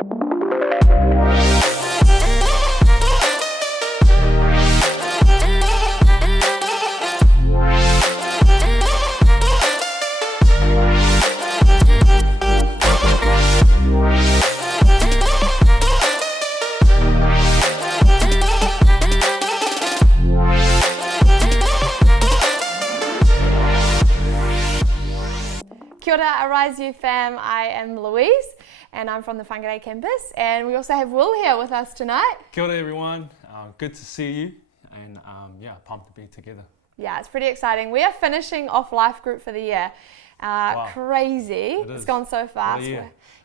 Kia ora, Arise You fam, I am Louise and I'm from the Whangarei campus, and we also have Will here with us tonight. Kia ora everyone, good to see you, and pumped to be together. Yeah, it's pretty exciting. We are finishing off Life Group for the year. Wow. Crazy, it's gone so fast.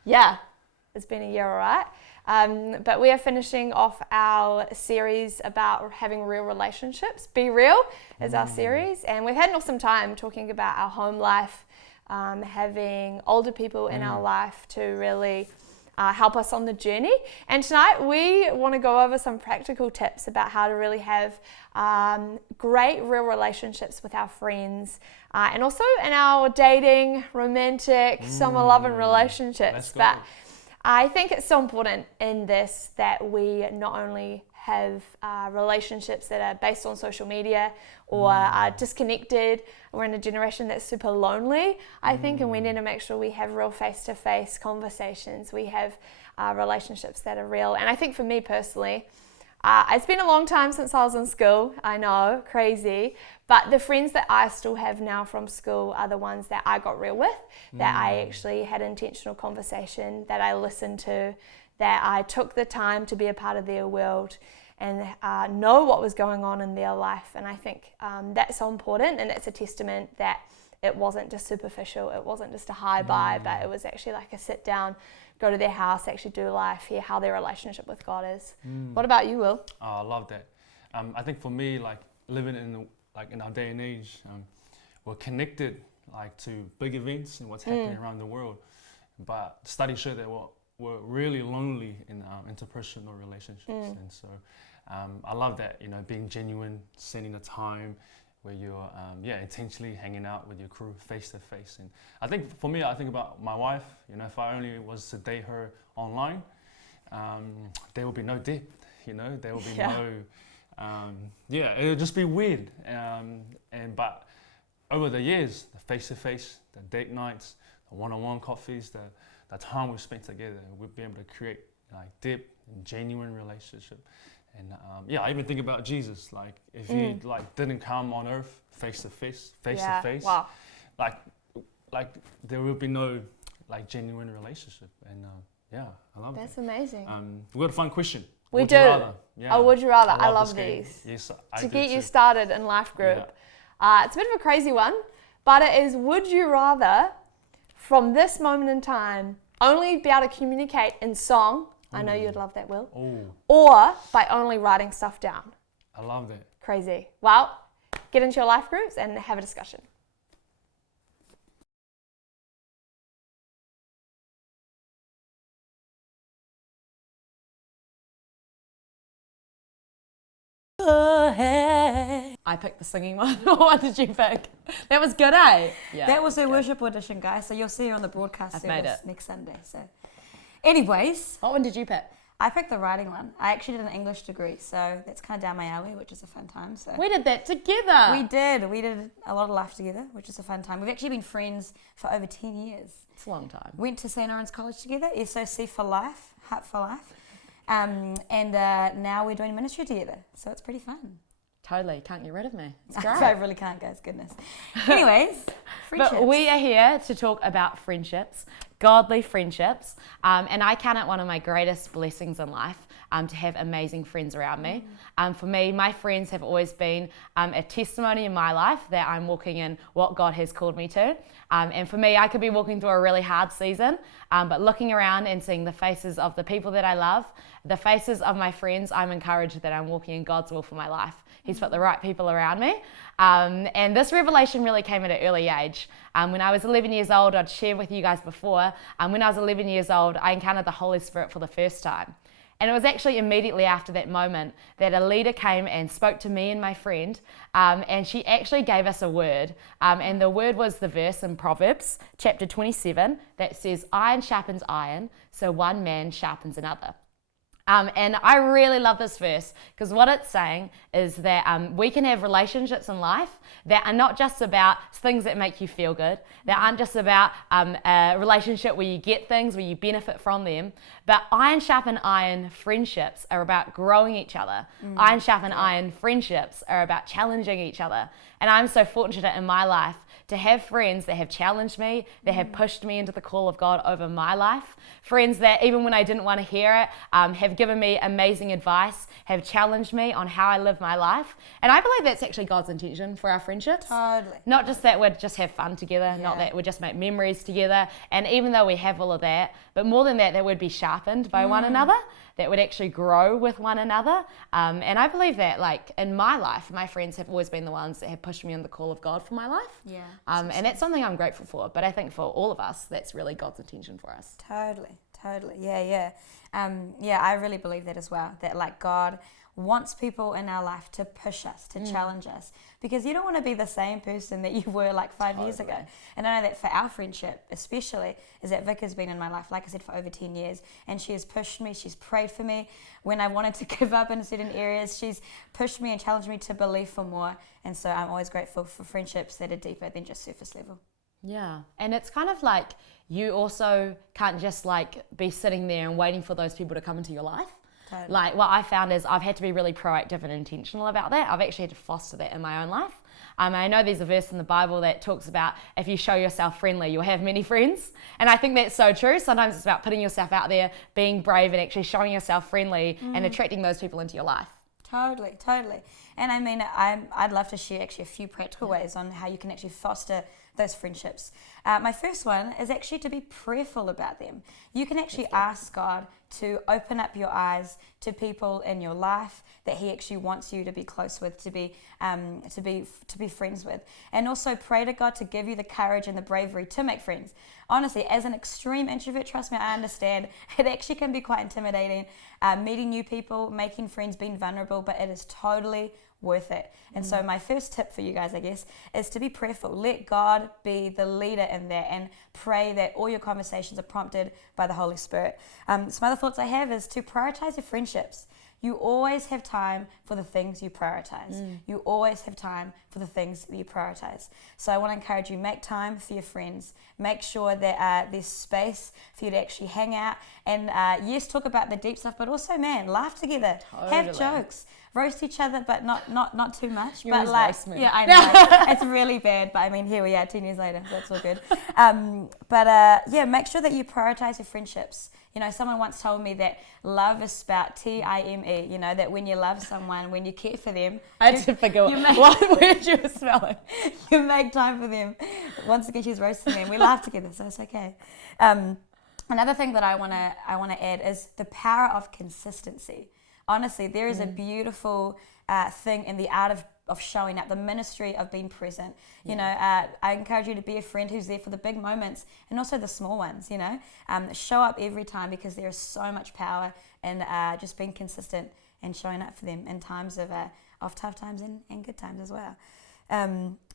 Yeah, it's been a year, alright. But we are finishing off our series about having real relationships. Be Real is our series, and we've had an awesome time talking about our home life, having older people in our life to really help us on the journey. And tonight we want to go over some practical tips about how to really have great real relationships with our friends, and also in our dating, romantic, summer loving relationships. But I think it's so important in this that we not only have relationships that are based on social media or are disconnected. We're in a generation that's super lonely, I think, and we need to make sure we have real face-to-face conversations. We have relationships that are real. And I think for me personally, it's been a long time since I was in school. I know, crazy. But the friends that I still have now from school are the ones that I got real with, that I actually had intentional conversation, that I listened to, that I took the time to be a part of their world and know what was going on in their life. And I think that's so important, and it's a testament that it wasn't just superficial, it wasn't just a hi-bye, but it was actually like a sit down, go to their house, actually do life, hear how their relationship with God is. What about you, Will? Oh, I love that. I think for me, like living in our day and age, we're connected to big events and what's happening around the world, but studies show that we're really lonely in interpersonal relationships. And so I love that, being genuine, spending the time where you're intentionally hanging out with your crew face to face. And I think for me, I think about my wife. If I only was to date her online, there would be no depth. There will be it would just be weird. But over the years, the face to face, the date nights, the one-on-one coffees, the time we spent together, we'll be able to create deep and genuine relationship. And I even think about Jesus, if he didn't come on earth face to face, wow. There will be no genuine relationship. And I love That's amazing. We've got a fun question. We would do. You rather? Yeah. Oh, would you rather? I love this game. these. Yes, I to do get too. you started in Life Group. It's a bit of a crazy one, but it is, would you rather, from this moment in time, only be able to communicate in song, I know you'd love that, Will, or by only writing stuff down? I love that. Crazy. Well, get into your life groups and have a discussion. I picked the singing one. What did you pick? That was good, eh? Yeah, that was her worship audition, guys. So you'll see her on the broadcast service next Sunday. So, anyways, what one did you pick? I picked the writing one. I actually did an English degree, so that's kind of down my alley, which is a fun time. So we did that together. We did a lot of life together, which is a fun time. We've actually been friends for over 10 years. It's a long time. Went to St. Aaron's College together, SOC for life, Heart for Life. And now we're doing ministry together, so it's pretty fun. Totally, can't get rid of me. It's great. I really can't, guys, goodness. Anyways, friendships. But we are here to talk about friendships, godly friendships, and I count it one of my greatest blessings in life to have amazing friends around me. For me, my friends have always been a testimony in my life that I'm walking in what God has called me to. And for me, I could be walking through a really hard season, but looking around and seeing the faces of the people that I love, the faces of my friends, I'm encouraged that I'm walking in God's will for my life. He's put the right people around me. And this revelation really came at an early age. When I was 11 years old, I'd shared with you guys before, when I was 11 years old, I encountered the Holy Spirit for the first time. And it was actually immediately after that moment that a leader came and spoke to me and my friend, and she actually gave us a word. And the word was the verse in Proverbs chapter 27 that says, "Iron sharpens iron, so one man sharpens another." And I really love this verse because what it's saying is that we can have relationships in life that are not just about things that make you feel good, that aren't just about a relationship where you get things, where you benefit from them, but iron sharpen iron friendships are about growing each other. Iron sharpen iron friendships are about challenging each other. And I'm so fortunate in my life to have friends that have challenged me, that have pushed me into the call of God over my life. Friends that even when I didn't want to hear it, have given me amazing advice, have challenged me on how I live my life. And I believe that's actually God's intention for our friendships. Totally. Not just that we'd just have fun together, not that we'd just make memories together. And even though we have all of that, but more than that, that we'd be sharpened by one another, that would actually grow with one another. And I believe that, like, in my life, my friends have always been the ones that have pushed me on the call of God for my life. Yeah. And that's something I'm grateful for. But I think for all of us, that's really God's intention for us. Totally. Yeah. I really believe that as well. That like God wants people in our life to push us, to challenge us, because you don't want to be the same person that you were like 5 years ago. And I know that for our friendship, especially, is that Vic has been in my life, like I said, for over 10 years, and she has pushed me, she's prayed for me. When I wanted to give up in certain areas, she's pushed me and challenged me to believe for more. And so I'm always grateful for friendships that are deeper than just surface level. Yeah, and it's kind of like you also can't just like be sitting there and waiting for those people to come into your life. Totally. Like what I found is I've had to be really proactive and intentional about that. I've actually had to foster that in my own life. I know there's a verse in the Bible that talks about if you show yourself friendly, you'll have many friends. And I think that's so true. Sometimes it's about putting yourself out there, being brave and actually showing yourself friendly and attracting those people into your life. Totally. And I mean, I'd love to share actually a few practical ways on how you can actually foster those friendships. My first one is actually to be prayerful about them. You can actually ask God to open up your eyes to people in your life that He actually wants you to be close with, to be friends with, and also pray to God to give you the courage and the bravery to make friends. Honestly, as an extreme introvert, trust me, I understand it actually can be quite intimidating. Meeting new people, making friends, being vulnerable, but it is totally worth it. And so my first tip for you guys, I guess, is to be prayerful. Let God be the leader in that and pray that all your conversations are prompted by the Holy Spirit. Some other thoughts I have is to prioritize your friendships. You always have time for the things you prioritize. You always have time for the things that you prioritize. So I want to encourage you, make time for your friends. Make sure that there's space for you to actually hang out. And yes, talk about the deep stuff, but also, man, laugh together. Totally. Have jokes. Roast each other, but not too much. You but always like, roast me. yeah, I know. It's really bad, but I mean, here we are 10 years later, so it's all good. But make sure that you prioritize your friendships. You know, someone once told me that love is spelled T-I-M-E, you know, that when you love someone, when you care for them. I had to figure out what word you were spelling. You make time for them. Once again, she's roasting them. We laugh together, so it's okay. Another thing that I wanna add is the power of consistency. Honestly, there is a beautiful thing in the art of showing up, the ministry of being present. You know, I encourage you to be a friend who's there for the big moments and also the small ones, you know. Show up every time because there is so much power in just being consistent and showing up for them in times of tough times and good times as well.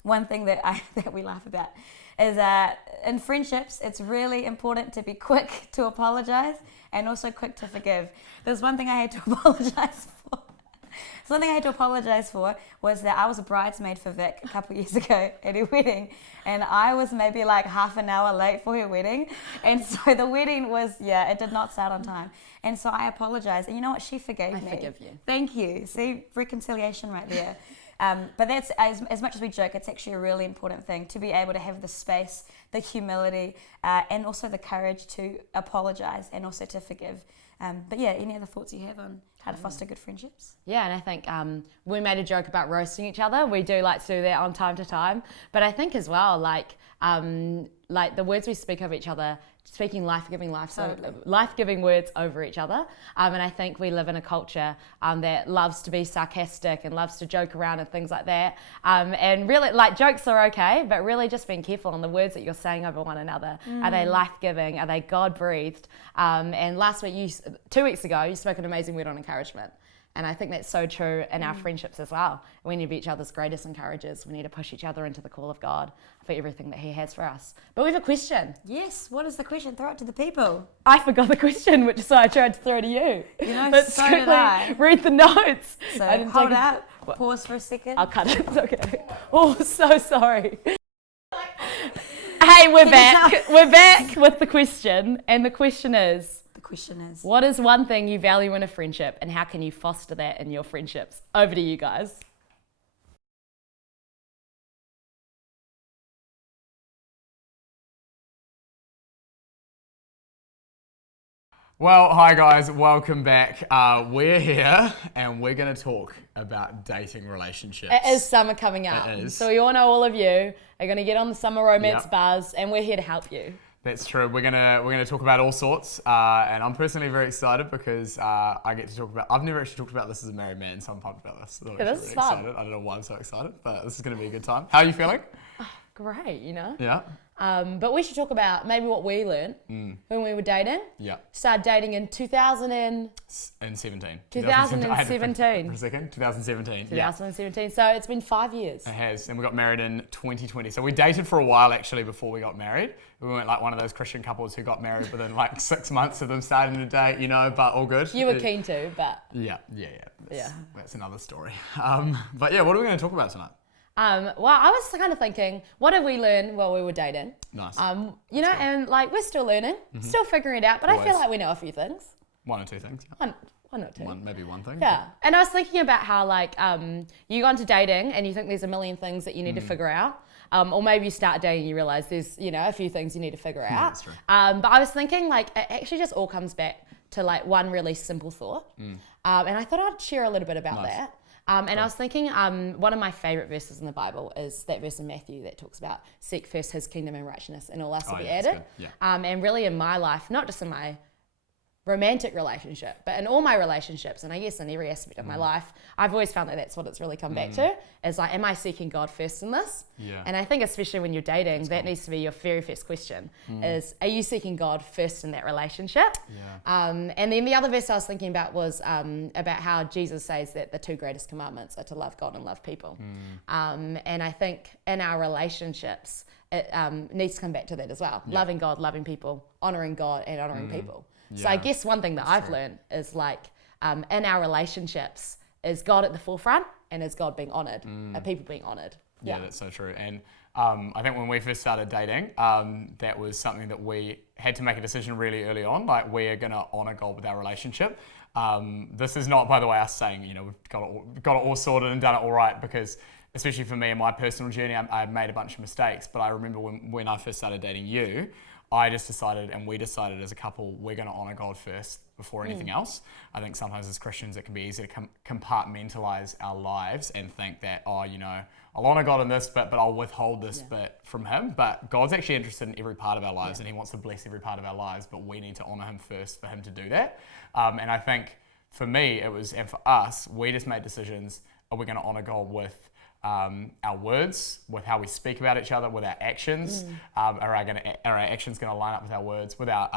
One thing that we laugh about is in friendships, it's really important to be quick to apologize and also quick to forgive. There's one thing I had to apologize for. So one thing I had to apologize for was that I was a bridesmaid for Vic a couple of years ago at her wedding, and I was maybe like half an hour late for her wedding, and so the wedding was, it did not start on time. And so I apologized, and you know what? She forgave me. I forgive you. Thank you. See, reconciliation right there. But that's, as much as we joke, it's actually a really important thing to be able to have the space, the humility, and also the courage to apologize and also to forgive. But yeah, any other thoughts you have on how to foster good friendships. Yeah, and I think we made a joke about roasting each other. We do like to do that on time to time. But I think as well, like the words we speak of each other, speaking life-giving words over each other. And I think we live in a culture that loves to be sarcastic and loves to joke around and things like that. And really, like, jokes are okay, but really just being careful on the words that you're saying over one another. Are they life-giving? Are they God-breathed? And 2 weeks ago, you spoke an amazing word on encouragement. And I think that's so true in our friendships as well. We need to be each other's greatest encouragers. We need to push each other into the call of God for everything that He has for us. But we have a question. Yes, what is the question? Throw it to the people. I forgot the question, which is why I tried to throw it to you. You know, Let's so did I. read the notes. So hold out, pause for a second. I'll cut it, it's okay. Oh, so sorry. Hey, we're back. We're back with the question. And the question is, what is one thing you value in a friendship and how can you foster that in your friendships? Over to you guys. Well, hi guys, welcome back. We're here and we're going to talk about dating relationships. It is summer coming up. It is. So we all know all of you are going to get on the summer romance buzz and we're here to help you. That's true. We're gonna talk about all sorts, and I'm personally very excited because I get to talk about. I've never actually talked about this as a married man, so I'm pumped about this. I'm This is fun. excited. I don't know why I'm so excited, but this is gonna be a good time. How are you feeling? Great, you know? Yeah. But we should talk about maybe what we learned when we were dating. Yeah. Started dating in 2017. 2017. For a second. 2017. 2017. So it's been 5 years. It has, and we got married in 2020. So we dated for a while actually before we got married. We weren't like one of those Christian couples who got married within like 6 months of them starting to date, you know, but all good. You were keen to, but... Yeah. That's another story. But yeah, what are we going to talk about tonight? Well, I was kind of thinking, what did we learn while we were dating? Nice. You know, and like we're still learning, still figuring it out, but I feel like we know a few things. One or two things. One or two. Maybe one thing. Yeah. And I was thinking about how like you go into dating and you think there's a million things that you need to figure out. Or maybe you start dating and you realize there's, you know, a few things you need to figure out. That's true. But I was thinking like it actually just all comes back to like one really simple thought. And I thought I'd share a little bit about that. And I was thinking one of my favourite verses in the Bible is that verse in Matthew that talks about seek first His kingdom and righteousness and all else will be added. And really in my life, not just in my romantic relationship, but in all my relationships, and I guess in every aspect of my life, I've always found that that's what it's really come back to, is like, am I seeking God first in this? Yeah. And I think especially when you're dating, that needs to be your very first question, is, are you seeking God first in that relationship? Yeah. And then the other verse I was thinking about was about how Jesus says that the two greatest commandments are to love God and love people. And I think in our relationships, it needs to come back to that as well. Loving God, loving people, honouring God and honouring people. So I guess one thing that I've learned is like in our relationships, is God at the forefront and is God being honoured, are people being honoured. Yeah, that's so true. And I think when we first started dating, that was something that we had to make a decision really early on, like we are going to honour God with our relationship. This is not, by the way, us saying, you know, we've got it all sorted and done it all right, because especially for me in my personal journey, I made a bunch of mistakes. But I remember when I first started dating you, I just decided, and we decided as a couple, we're going to honour God first before anything else. I think sometimes as Christians it can be easy to compartmentalise our lives and think that, oh, you know, I'll honour God in this bit, but I'll withhold this bit from Him. But God's actually interested in every part of our lives and He wants to bless every part of our lives, but we need to honour Him first for Him to do that. And I think for me, it was, and for us, we just made decisions, are we going to honour God with our words, with how we speak about each other, with our actions? Are our actions going to line up with our words, with our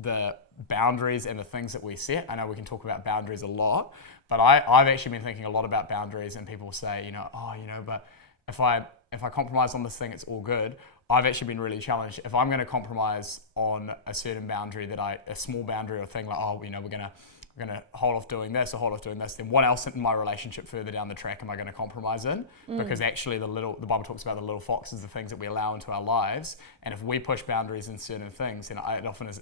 the boundaries and the things that we set? I know we can talk about boundaries a lot, but I've actually been thinking a lot about boundaries, and people say, you know, oh, you know, but if I compromise on this thing, it's all good. I've actually been really challenged. If I'm going to compromise on a certain boundary, a small boundary or thing, like, oh, you know, we're going to hold off doing this or hold off doing this, then what else in my relationship further down the track am I going to compromise in? Because actually the Bible talks about the little foxes, the things that we allow into our lives. And if we push boundaries in certain things, then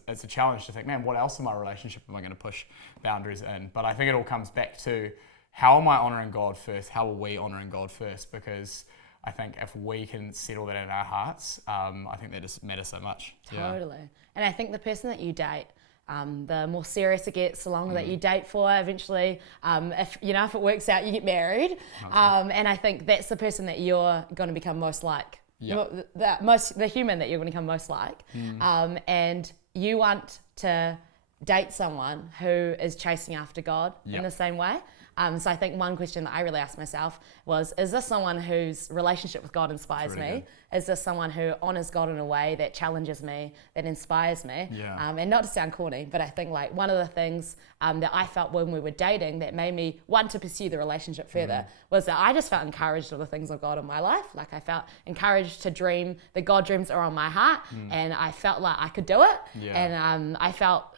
it's a challenge to think, man, what else in my relationship am I going to push boundaries in? But I think it all comes back to, how am I honouring God first? How are we honouring God first? Because I think if we can settle that in our hearts, I think that just matters so much. Totally. And I think the person that you date the more serious it gets, the longer that you date for. Eventually, if it works out, you get married. And I think that's the person that you're going to become most like. Yep. The human that you're going to become most like. And you want to date someone who is chasing after God in the same way. So I think one question that I really asked myself was, is this someone whose relationship with God inspires really me? good. Is this someone who honors God in a way that challenges me, that inspires me? Yeah. And not to sound corny, but I think like one of the things that I felt when we were dating that made me want to pursue the relationship further was that I just felt encouraged of the things of God in my life. Like I felt encouraged to dream the God dreams are on my heart, and I felt like I could do it. Yeah. And I felt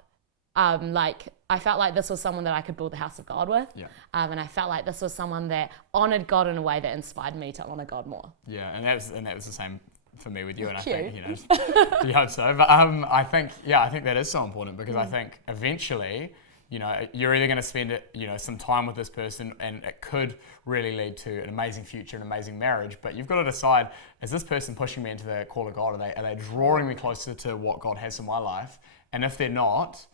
like this was someone that I could build the house of God with. Yeah. And I felt like this was someone that honored God in a way that inspired me to honor God more. Yeah, and that was the same for me with you, and Cute. I think, you hope so. But I think that is so important because I think eventually, you're either going to spend some time with this person, and it could really lead to an amazing future, an amazing marriage. But you've got to decide: is this person pushing me into the call of God? Are they drawing me closer to what God has in my life? And if they're not,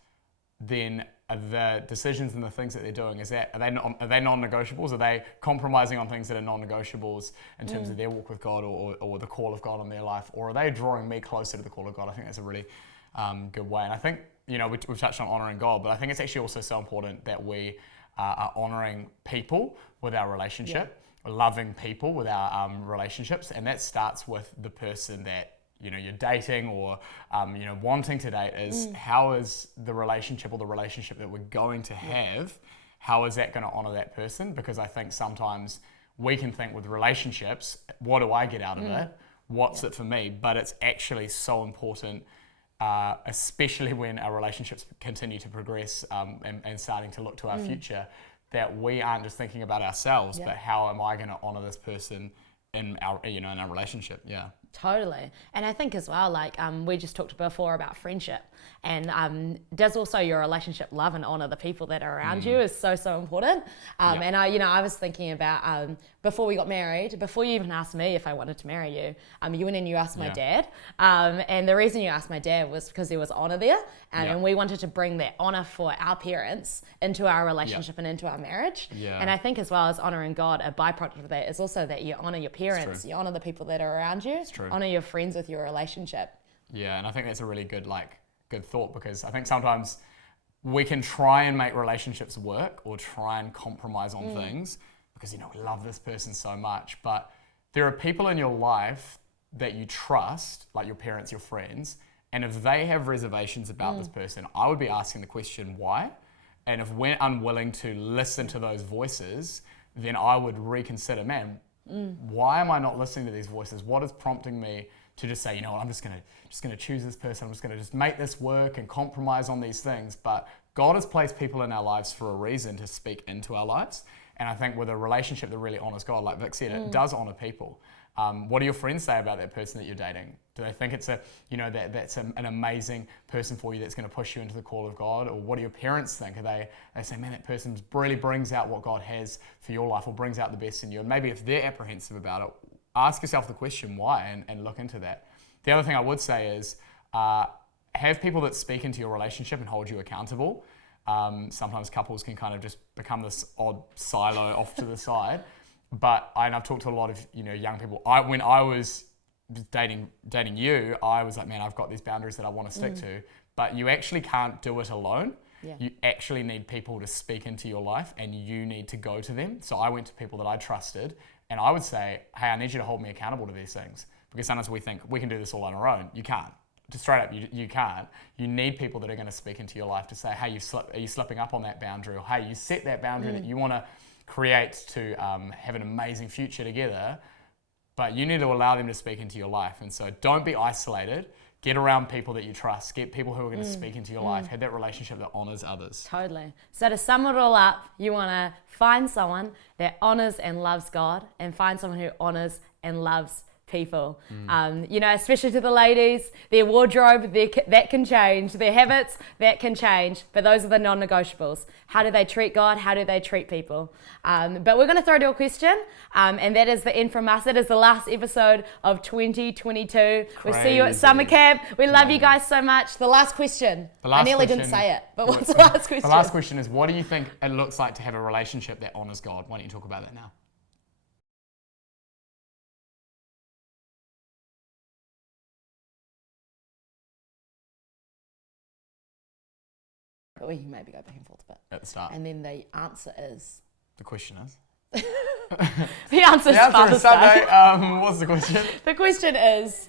then the decisions and the things that they're doing, are they non-negotiables? Are they compromising on things that are non-negotiables in terms of their walk with God or the call of God on their life? Or are they drawing me closer to the call of God? I think that's a really good way. And I think, we've touched on honoring God, but I think it's actually also so important that we are honoring people with our relationship, loving people with our relationships. And that starts with the person that you're dating or wanting to date is how is the relationship or the relationship that we're going to have, how is that going to honor that person? Because I think sometimes we can think with relationships, what do I get out of it? What's it for me? But it's actually so important, especially when our relationships continue to progress and starting to look to our future, that we aren't just thinking about ourselves, but how am I going to honor this person in our relationship? Yeah. Totally. And I think as well, like we just talked before about friendship, and does also your relationship love and honor the people that are around you is so important. And I was thinking about before we got married, before you even asked me if I wanted to marry you, you went and you asked my dad. And the reason you asked my dad was because there was honor there, and we wanted to bring that honor for our parents into our relationship and into our marriage. And I think as well as honoring God, a byproduct of that is also that you honor your parents, you honor the people that are around you, honor your friends with your relationship. Yeah, and I think that's a really good thought, because I think sometimes we can try and make relationships work or try and compromise on things because we love this person so much, but there are people in your life that you trust, like your parents, your friends, and if they have reservations about this person, I would be asking the question, why? And if we're unwilling to listen to those voices, then I would reconsider, why am I not listening to these voices? What is prompting me to just say, I'm just gonna choose this person, I'm just gonna make this work and compromise on these things? But God has placed people in our lives for a reason to speak into our lives. And I think with a relationship that really honors God, like Vic said, it does honor people. What do your friends say about that person that you're dating? Do they think it's that's an amazing person for you that's going to push you into the call of God? Or what do your parents think? They say, man, that person really brings out what God has for your life or brings out the best in you. And maybe if they're apprehensive about it, ask yourself the question why and look into that. The other thing I would say is have people that speak into your relationship and hold you accountable. Sometimes couples can kind of just become this odd silo off to the side. But I've talked to a lot of young people. When I was dating you, I was like, man, I've got these boundaries that I want to stick to. But you actually can't do it alone. Yeah. You actually need people to speak into your life, and you need to go to them. So I went to people that I trusted, and I would say, hey, I need you to hold me accountable to these things, because sometimes we think we can do this all on our own. You can't. Just straight up, you can't. You need people that are going to speak into your life to say, hey, are you slipping up on that boundary? Or hey, you set that boundary that you want to create to have an amazing future together, but you need to allow them to speak into your life. And so don't be isolated. Get around people that you trust. Get people who are going to speak into your life. Have that relationship that honors others. Totally. So to sum it all up, you want to find someone that honors and loves God, and find someone who honors and loves people. Especially to the ladies, their wardrobe, that can change, their habits, that can change, but those are the non-negotiables. How do they treat God? How do they treat people? But we're going to throw to a question, and that is the end from us. It is the last episode of 2022. We'll see you at summer camp. We love you guys so much. The last question. I nearly didn't say it, but what's the last question? The last question is, what do you think it looks like to have a relationship that honors God? Why don't you talk about that now? But we can maybe go back and forth a bit. At the start. And then the answer is... The question is? The answer is Father's Day. What's the question? The question is,